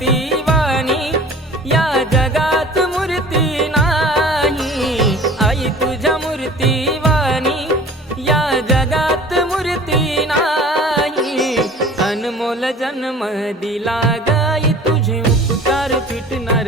मूर्ती वाणी या जगात मूर्ती नाही. आई तुझ्या मूर्ती वाणी या जगात मूर्ती नाही. अनमोल जन्म दिला गाई तुझे उपकार फिटणार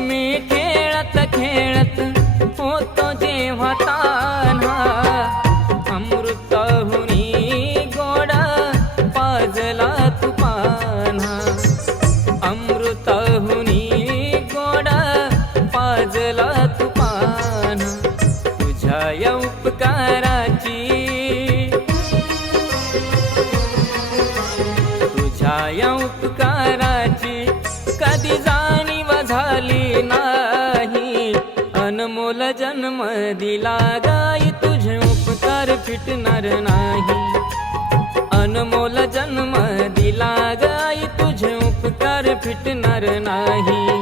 me. अनमोल जन्म दिला गाई तुझे उपकार फिटणार नाही. अनमोल जन्म दिला गाई तुझे उपकार फिटणार नाही.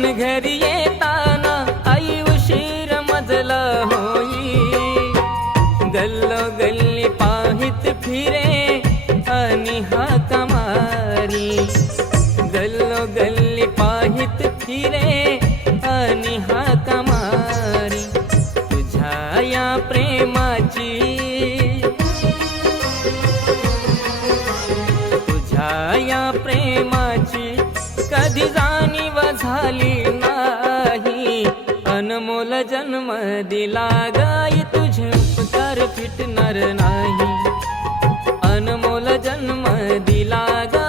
शाळेतून घरी येताना आई उशीर मजला होई. गल्लो गल्ली पाहित फिरे आणि हाका मारी. गल्लो गल्ली पाहित फिरे आणि हाका मारी. तुझ्या या प्रेमाची. तुझ्या या प्रेमाची कधी जा जन्म दिला गाई तुझे उपकार फिटणार नाही. अनमोल जन्म दिला गाई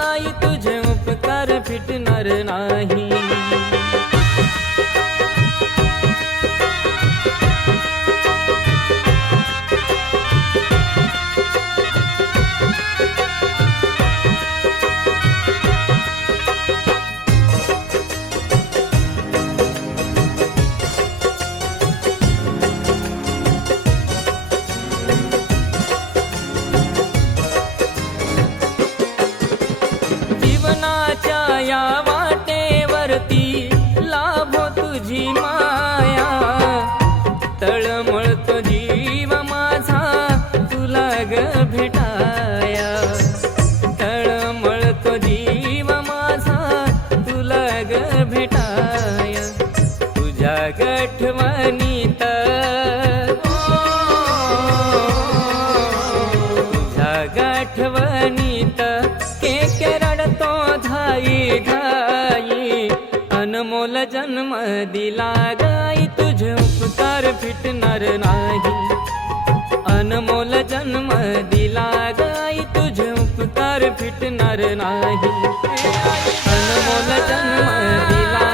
वाटेवरती लाभो तुझी माया. तळमळतो जीव माझा तुला ग भेटाया. तळमळतो जीव माझा तुला ग भेटाया. तुझ्या गठवणीत तुझ्या गाठवणीत के रडतो धाई घाई. अनमोल जन्म दिला गाई तुझे उपकार फिटणार नाही. अनमोल जन्म दिला गाई तुझे उपकार फिटणार नाही. अनमोल जन्म दिला